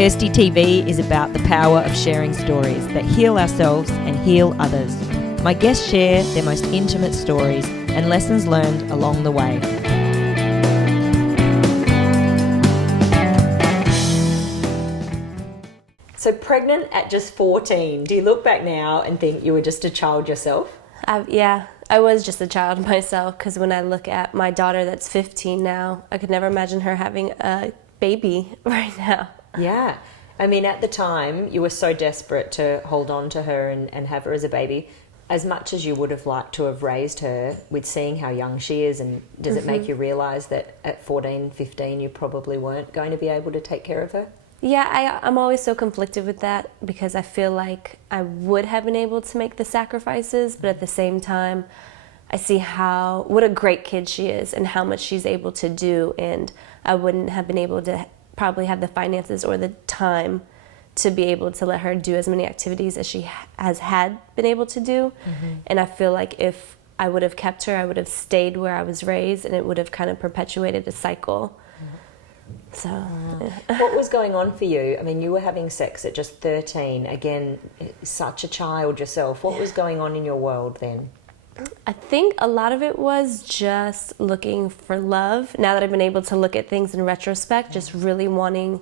Kirsty TV is about the power of sharing stories that heal ourselves and heal others. My guests share their most intimate stories and lessons learned along the way. So pregnant at just 14, do you look back now and think you were just a child yourself? Yeah, I was just a child myself, because when I look at my daughter that's 15 now, I could never imagine her having a baby right now. Yeah. I mean, at the time, you were so desperate to hold on to her and have her as a baby. As much as you would have liked to have raised her, with seeing how young she is, and does it make you realise that at 14, 15, you probably weren't going to be able to take care of her? Yeah, I'm always so conflicted with that, because I feel like I would have been able to make the sacrifices, but at the same time, I see what a great kid she is and how much she's able to do, and I wouldn't have been able to probably have the finances or the time to be able to let her do as many activities as she had been able to do. And I feel like if I would have kept her, I would have stayed where I was raised, and it would have kind of perpetuated a cycle. So, What was going on for you? I mean, you were having sex at just 13. Again, such a child yourself. What was going on in your world then? I think a lot of it was just looking for love. Now that I've been able to look at things in retrospect, just really wanting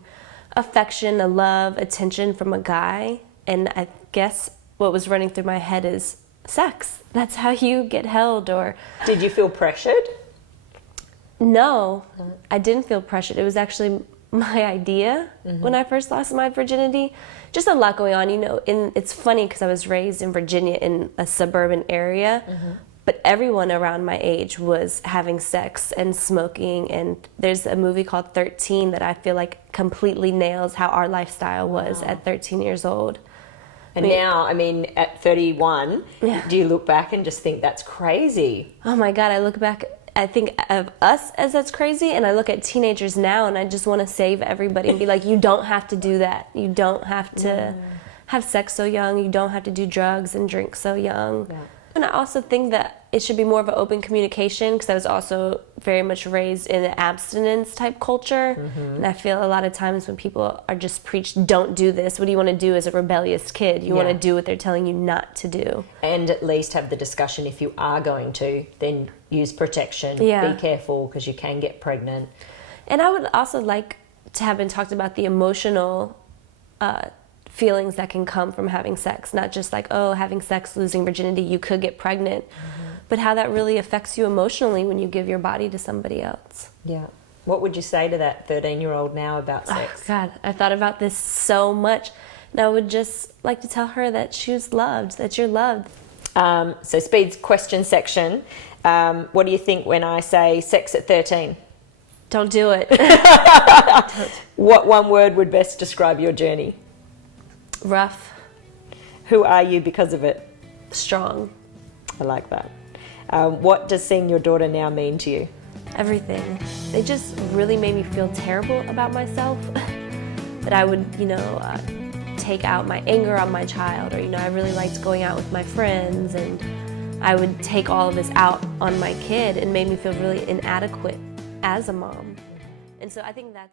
affection, a love, attention from a guy. And I guess what was running through my head is sex. That's how you get held. Or did you feel pressured? No, I didn't feel pressured. It was actually my idea when I first lost my virginity. Just a lot going on, it's funny because I was raised in Virginia in a suburban area, but everyone around my age was having sex and smoking, and there's a movie called 13 that I feel like completely nails how our lifestyle was at 13 years old. And now, I mean, at 31, do you look back and just think that's crazy? Oh my God, I look back, I think of us as that's crazy, and I look at teenagers now and I just want to save everybody and be like, you don't have to do that. You don't have to have sex so young. You don't have to do drugs and drink so young. Yeah. And I also think that it should be more of an open communication, because I was also very much raised in an abstinence type culture. And I feel a lot of times when people are just preached, don't do this, what do you want to do as a rebellious kid? You want to do what they're telling you not to do. And at least have the discussion, if you are going to, then use protection. Be careful, because you can get pregnant. And I would also like to have been talked about the emotional feelings that can come from having sex, not just like, oh, having sex, losing virginity, you could get pregnant, but how that really affects you emotionally when you give your body to somebody else. Yeah. What would you say to that 13-year-old now about sex? Oh, God, I thought about this so much, and I would just like to tell her that she was loved, that you're loved. So Speed's question section, what do you think when I say sex at 13? Don't do it. What one word would best describe your journey? Rough. Who are you because of it? Strong. I like that. What does seeing your daughter now mean to you? Everything. They just really made me feel terrible about myself. That I would, take out my anger on my child, or, I really liked going out with my friends, and I would take all of this out on my kid, and made me feel really inadequate as a mom. And so I think that's